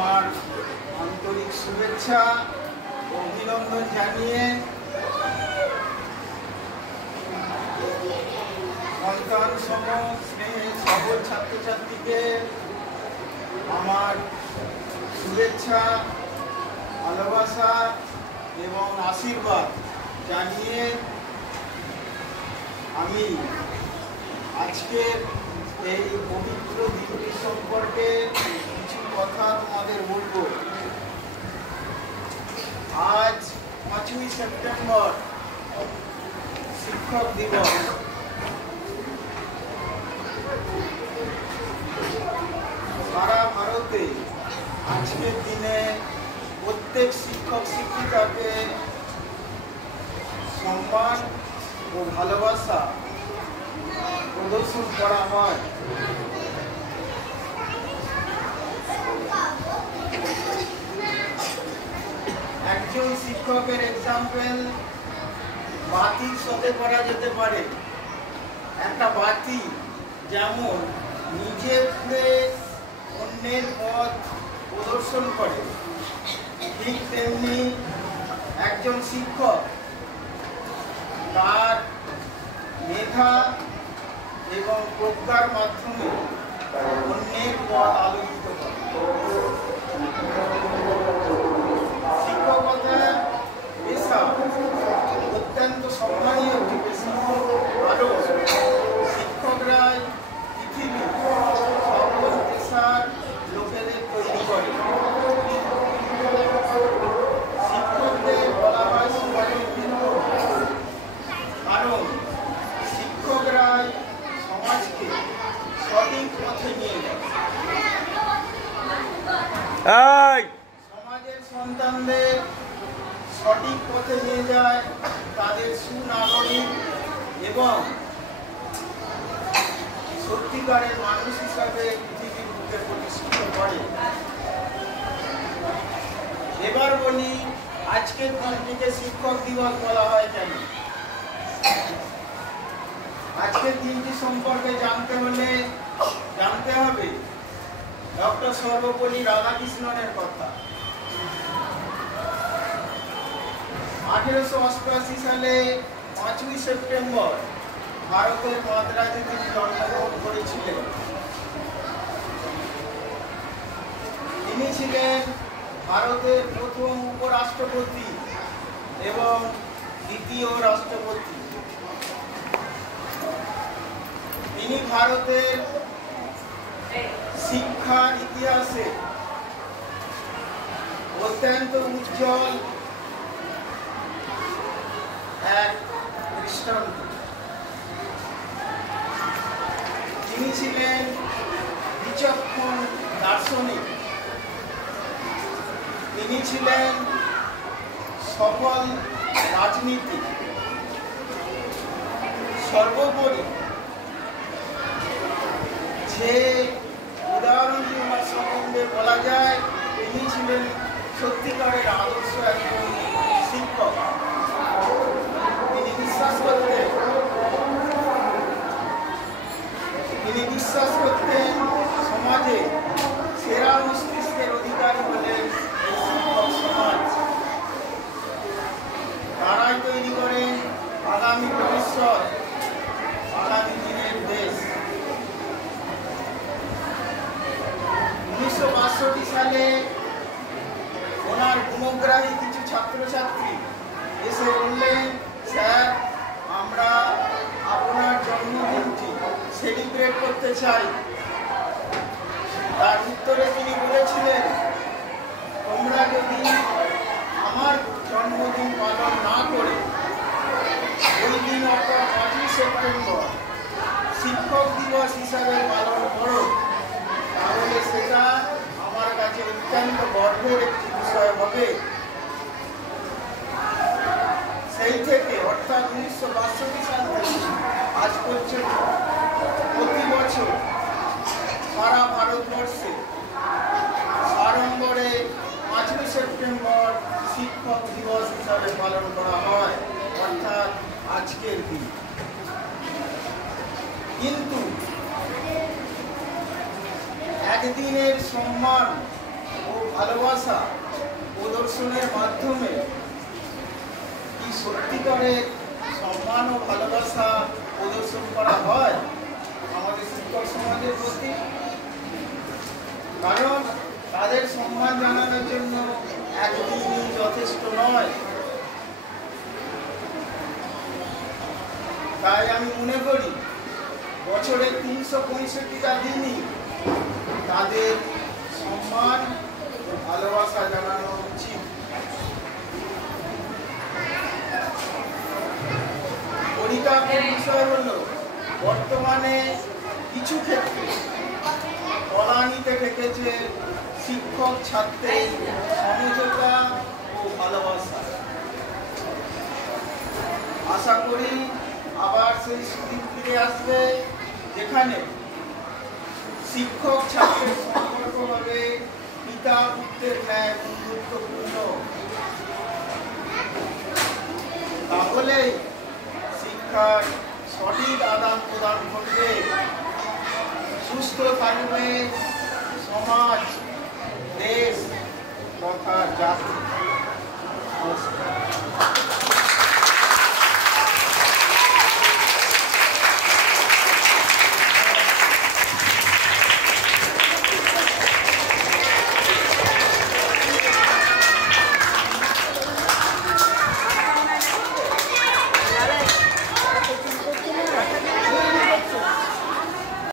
আমার আন্তরিক শুভেচ্ছা ও অভিনন্দন জানিয়ে সন্তান সম স্নেহের সকল ছাত্রছাত্রীকে আমার শুভেচ্ছা, ভালোবাসা এবং আশীর্বাদ জানিয়ে আমি আজকের এই পবিত্র দিনটি সম্পর্কে কিছু কথা তোমাদের বলবো। আজ 5ই সেপ্টেম্বর শিক্ষক দিবস। সারা ভারতে আজকের দিনে প্রত্যেক শিক্ষক শিক্ষিকাকে সম্মান ও ভালোবাসা প্রদর্শন করা হয়। একজন শিক্ষকের এক্সাম্পল বাতির সাথে করা যেতে পারে। একটা বাতি যেমন নিজে পুড়ে অন্যের পথ প্রদর্শন করে, ঠিক তেমনি একজন শিক্ষক তার মেধা এবং প্রজ্ঞার মাধ্যমে অন্যের পথ আলোকিত করে। শিক্ষকতা পেশা অত্যন্ত সম্মানীয় একটি পেশা। আরও শিক্ষকরাই পৃথিবীর সকল পেশার লোকেদের তৈরি করে। শিক্ষকদের বলা হয় সমাজের ভিত্তি, কারণ শিক্ষকরাই সমাজকে সঠিক পথে নিয়ে যায়। সমাজের সন্তানদের সঠিক পথে নিয়ে যায়, তাদের সুনাগরিক এবং সত্যিকারের মানুষ হিসাবে পৃথিবীর বুকে প্রতিষ্ঠিত করে। এবার বলি, আজকের দিনটিকে শিক্ষক দিবস বলা হয় কেন? আজকের দিনটি সম্পর্কে জানতে হবে ডক্টর সর্বপল্লী রাধাকৃষ্ণনের কথা। 1888 সালে 5ই সেপ্টেম্বর ভারতের মাদ্রাজে তিনি জন্মগ্রহণ করেছিলেন। তিনি ছিলেন ভারতের প্রথম উপরাষ্ট্রপতি এবং দ্বিতীয় রাষ্ট্রপতি। তিনি ভারতের শিক্ষার ইতিহাসে অত্যন্ত উজ্জ্বল এক দৃষ্টান্ত। তিনি ছিলেন বিচক্ষণ দার্শনিক, তিনি ছিলেন সফল রাজনীতিক। সর্বোপরি যে উদাহরণটি আমার সম্বন্ধে বলা যায়, তিনি ছিলেন সত্যিকারের আদর্শ একজন শিক্ষক। তিনি বিশ্বাস করতেন সমাজে সেরা মস্তিষ্কের অধিকারী হলেন এই শিক্ষক সমাজ। তারাই তৈরি করেন আগামী ভবিষ্যৎ, আগামী দিনের দেশ। 1962 সালে ওনার গুণগ্রাহী কিছু ছাত্রছাত্রী এসে বললেন, স্যার, আমরা আপনার জন্মদিনটি সেলিব্রেট করতে চাই। তার উত্তরে তিনি বলেছিলেন, তোমরা যদি আমার জন্মদিন পালন না করে ওই দিন অর্থাৎ 5ই সেপ্টেম্বর শিক্ষক দিবস হিসাবে পালন করো, তাহলে সেটা আমার কাছে অত্যন্ত গর্বের একটি বিষয় হবে। সেই থেকে অর্থাৎ 1962 সাল থেকে আজ পর্যন্ত প্রতি বছর সারা ভারতবর্ষে সাড়ম্বরে 5ই সেপ্টেম্বর শিক্ষক দিবস হিসাবে পালন করা হয়, অর্থাৎ আজকের দিন। কিন্তু একদিনের সম্মান ও ভালোবাসা প্রদর্শনের মাধ্যমে কি সত্যিকারের সম্মান ও ভালোবাসা প্রদর্শন করা হয় আমাদের শিক্ষক সমাজের প্রতি? কারণ তাদের সম্মান জানানোর জন্য একদিনই যথেষ্ট নয়। তাই আমি মনে করি বছরের ৩৬৫টা দিনই তাদের সম্মান ও ভালোবাসা জানানো উচিত। পরিতাপের বিষয় হলো বর্তমানে কিছু ক্ষেত্রে তলানিতে ঠেকেছে শিক্ষক ছাত্রের সমঝোতা ও ভালোবাসা। আশা করি আবার সেই সুদিন ফিরে আসবে যেখানে শিক্ষক ছাত্রের সম্পর্ক হবে পিতা পুত্রের ন্যায় বন্ধুত্বপূর্ণ। তাহলেই শিক্ষার সঠিক আদান প্রদান ঘটবে, সুস্থ থাকবে সমাজ, দেশ তথা জাতি। নমস্কার।